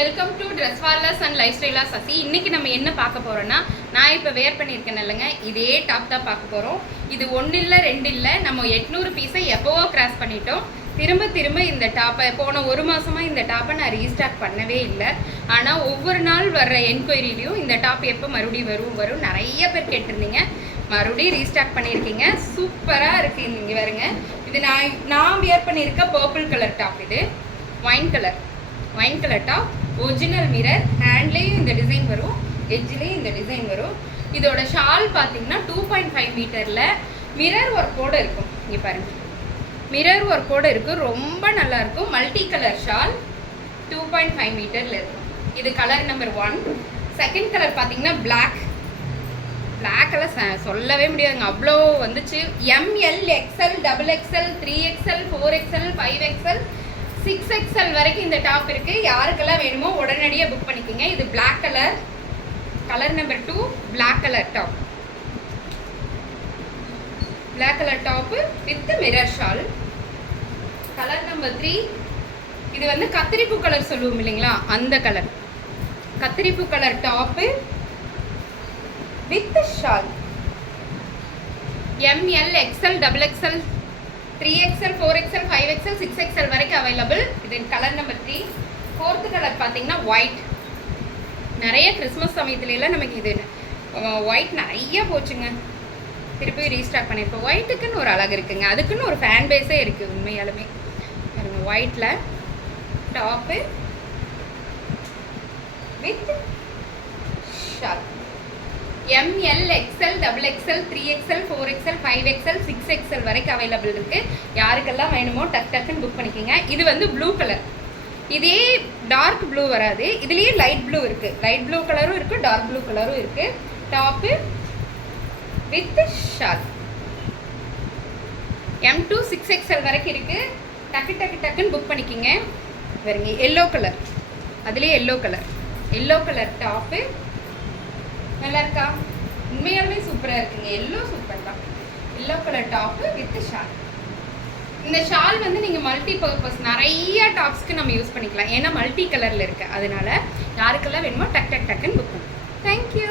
Welcome to dress வாலர்ஸ் and லைஃப் ஸ்டைலா சசி. இன்னைக்கு நம்ம என்ன பார்க்க போறோம்னா, நான் இப்போ வேர் பண்ணியிருக்கேன் இல்லைங்க, இதே டாப் தான் பார்க்க போகிறோம். இது 1 இல்லை 2 இல்லை, நம்ம 800 பீஸை எப்போவோ கிராஸ் பண்ணிட்டோம். திரும்ப இந்த டாப்பை போன 1 மாதமாக இந்த டாப்பை நான் ரீஸ்டாக் பண்ணவே இல்லை. ஆனால் ஒவ்வொரு நாள் வர்ற என்கொயரிலையும் இந்த டாப் எப்போ மறுபடியும் வரும் நிறைய பேர் கேட்டிருந்தீங்க. மறுபடியும் ரீஸ்டாக் பண்ணியிருக்கீங்க. சூப்பராக இருக்குது. இங்கே வருங்க, இது நான் வியர் பண்ணியிருக்க பர்பிள் கலர் டாப். இது wine colour top. Original mirror, ஹேண்ட்லேயும் இந்த டிசைன் வரும், எட்ஜ்லேயும் இந்த டிசைன் வரும். இதோட ஷால் பார்த்தீங்கன்னா 2.5 மீட்டரில் மிரர் ஒர்க்கோடு இருக்கும். இங்கே பாருங்கள், மிரர் ஒர்க்கோடு இருக்கும், ரொம்ப நல்லாயிருக்கும். மல்டி கலர் ஷால் 2.5 மீட்டரில் இருக்கும். இது கலர் நம்பர் 1. செகண்ட் கலர் பார்த்தீங்கன்னா பிளாக்கெல்லாம் சொல்லவே முடியாதுங்க, அவ்வளோ வந்துச்சு. ML, XL, XXL, 3XL, 4XL, 5XL, 6XL வரைக்கும் இந்த டாப் இருக்குது. யாருக்கெல்லாம் வேணுமோ உடனடியாக புக் பண்ணிக்கோங்க. இது black colour number 2, black colour top with mirror shawl. Colour number 3, இது வந்து கத்திரிப்பூ கலர் சொல்லுவோம் இல்லைங்களா, அந்த கலர் கத்திரிப்பூ colour top with shawl. ML, XL, XXL, 3XL, 4XL, 5XL, 6XL வரைக்கும் அவைலபிள். இது கலர் நம்பர் 3. ஃபோர்த்து கலர் பார்த்தீங்கன்னா ஒயிட். நிறைய கிறிஸ்மஸ் சமயத்துலலாம் நமக்கு இது ஒயிட் நிறைய போச்சுங்க, திருப்பி ரீஸ்டாக் பண்ணியிருக்கோம். ஒயிட்டுக்குன்னு ஒரு அழகு இருக்குங்க, அதுக்குன்னு ஒரு ஃபேன் பேஸே இருக்குது உண்மையாலுமே. ஒயிட்டில் top with shawl. ML, XL, XXL, 3XL, 4XL, 5XL, 6XL வரைக்கும் அவைலபிள் இருக்குது. யாருக்கெல்லாம் வேணுமோ டக்குன்னு புக் பண்ணிக்கோங்க. இது வந்து ப்ளூ கலர். இதே டார்க் ப்ளூ வராது, இதுலேயே லைட் ப்ளூ இருக்குது. லைட் ப்ளூ கலரும் இருக்குது, டார்க் ப்ளூ கலரும் இருக்குது. Top with shawl. M2 6XL வரைக்கும் இருக்குது. டக்குன்னு புக் பண்ணிக்கோங்க. வருங்க, எல்லோ கலர், அதுலேயே எல்லோ கலர் டாப்பு நல்லா இருக்கா? உண்மையாலுமே சூப்பராக இருக்குங்க. எல்லோ சூப்பர் தான். Yellow colour top with shawl. இந்த ஷால் வந்து நீங்கள் மல்டி பர்பஸ் நிறைய டாப்ஸ்க்கு நம்ம யூஸ் பண்ணிக்கலாம், ஏன்னா மல்டி கலரில் இருக்குது. அதனால யாருக்கெல்லாம் வேணுமோ டக்குன்னு புக் பண்ணுங்க. தேங்க்யூ.